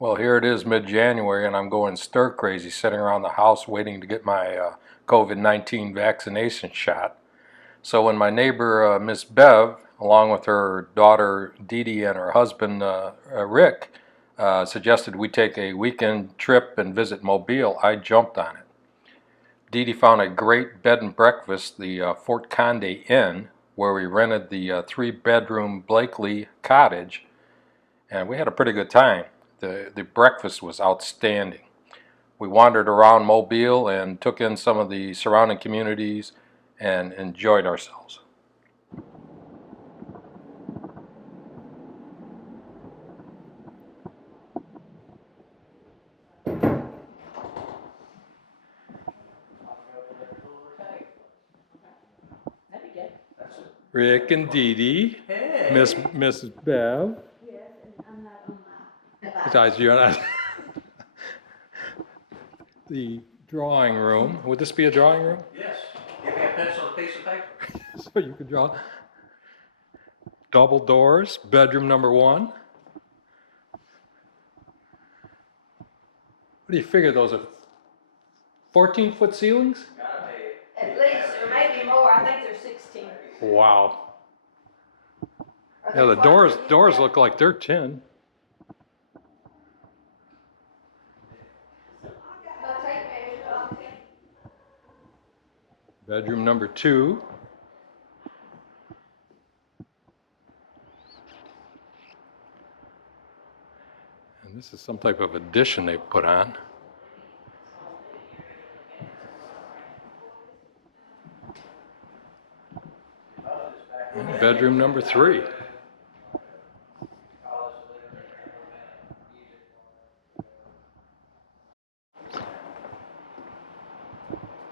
Well, here it is mid-January and I'm going stir crazy sitting around the house waiting to get my COVID-19 vaccination shot. So when my neighbor Miss Bev, along with her daughter Dee Dee and her husband Rick, suggested we take a weekend trip and visit Mobile, I jumped on it. Dee Dee found a great bed and breakfast, the Fort Conde Inn, where we rented the 3-bedroom Blakely cottage, and we had a pretty good time. The breakfast was outstanding. We wandered around Mobile and took in some of the surrounding communities and enjoyed ourselves. Rick and Dee Dee, hey. Mrs. Bev. Yes, and I'm not on my device. Besides, you're not. The drawing room. Would this be a drawing room? Yes. Give me a pencil and a piece of paper. So you can draw. Double doors, bedroom number 1. What do you figure those are? 14-foot ceilings? Gotta pay it. At least, or maybe more. I think they're 16. Wow. Yeah, the doors look like they're 10. Bedroom number 2. And this is some type of addition they put on. And bedroom number 3.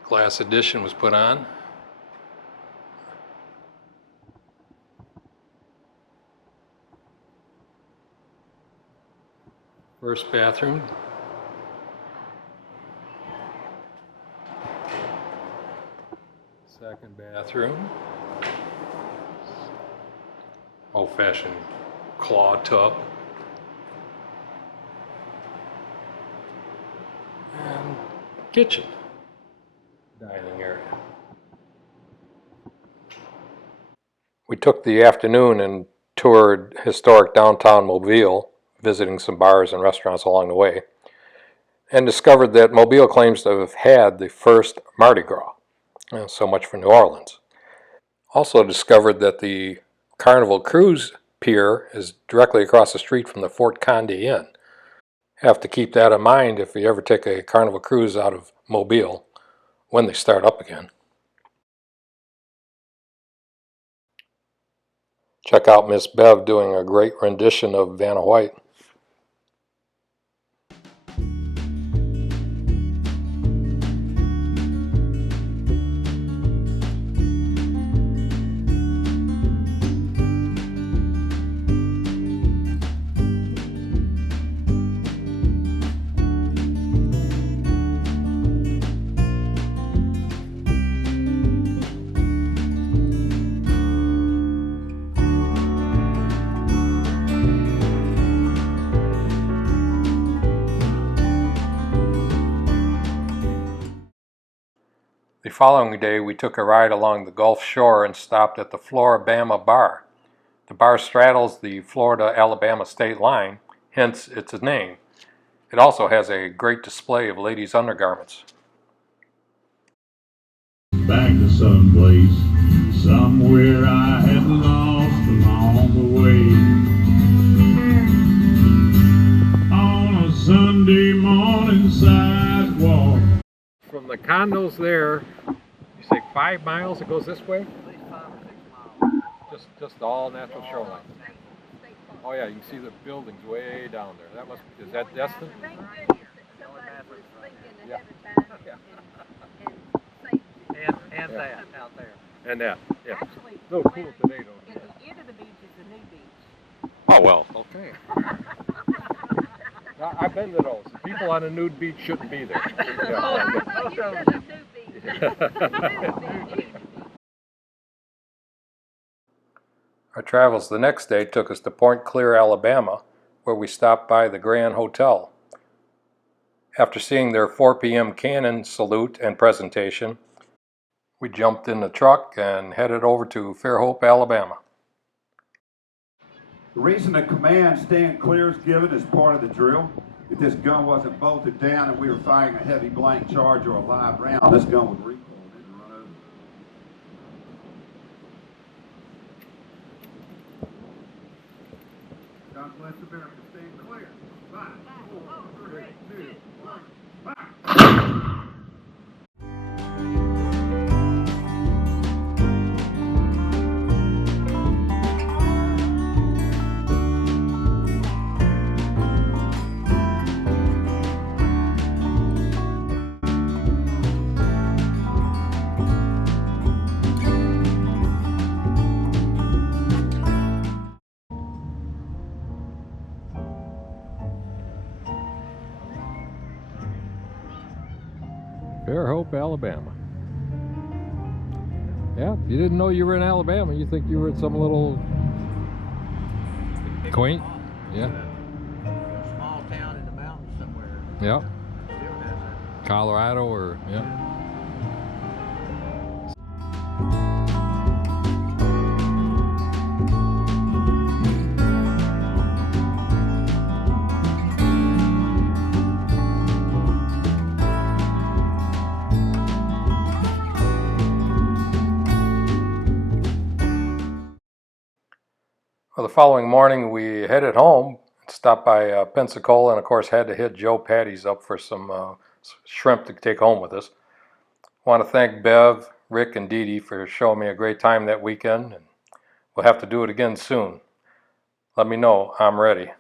Glass addition was put on. First bathroom. Second bathroom. Old-fashioned claw tub. And kitchen. Dining area. We took the afternoon and toured historic downtown Mobile, visiting some bars and restaurants along the way, and discovered that Mobile claims to have had the first Mardi Gras. So much for New Orleans. Also discovered that the Carnival Cruise Pier is directly across the street from the Fort Conde Inn. Have to keep that in mind if you ever take a Carnival cruise out of Mobile when they start up again. Check out Miss Bev doing a great rendition of Vanna White. The following day, we took a ride along the Gulf Shore and stopped at the Floribama Bar. The bar straddles the Florida-Alabama state line, hence its name. It also has a great display of ladies' undergarments. Back to someplace, somewhere I had lost along the way. On a Sunday morning sidewalk. From the condos there, you say 5 miles it goes this way? At least 5 or 6 miles. Just all natural shoreline. Oh yeah, you can see the buildings way down there. That must be, is that Destin? Yeah. And that out there. And that, yeah. Actually, Little cool today though. at the end of the beach is the new beach. Oh well, okay. I've been to those. The people on a nude beach shouldn't be there. Oh, you said a new beach. Our travels the next day took us to Point Clear, Alabama, where we stopped by the Grand Hotel. After seeing their 4 p.m. Canon salute and presentation, we jumped in the truck and headed over to Fairhope, Alabama. The reason the command stand clear is given is part of the drill. If this gun wasn't bolted down and we were firing a heavy blank charge or a live round, this gun would recoil and run over. God bless America. Stand clear. 5, 4, 3, 2, 1, fire! Fairhope, Alabama. Yeah, if you didn't know you were in Alabama, you think you were at some little quaint, yeah, Small town in the mountains somewhere. yeah, Still has that. Colorado or, yeah. Well, the following morning we headed home, stopped by Pensacola, and of course had to hit Joe Patty's up for some shrimp to take home with us. I want to thank Bev, Rick, and Dee Dee for showing me a great time that weekend, and we'll have to do it again soon. Let me know, I'm ready.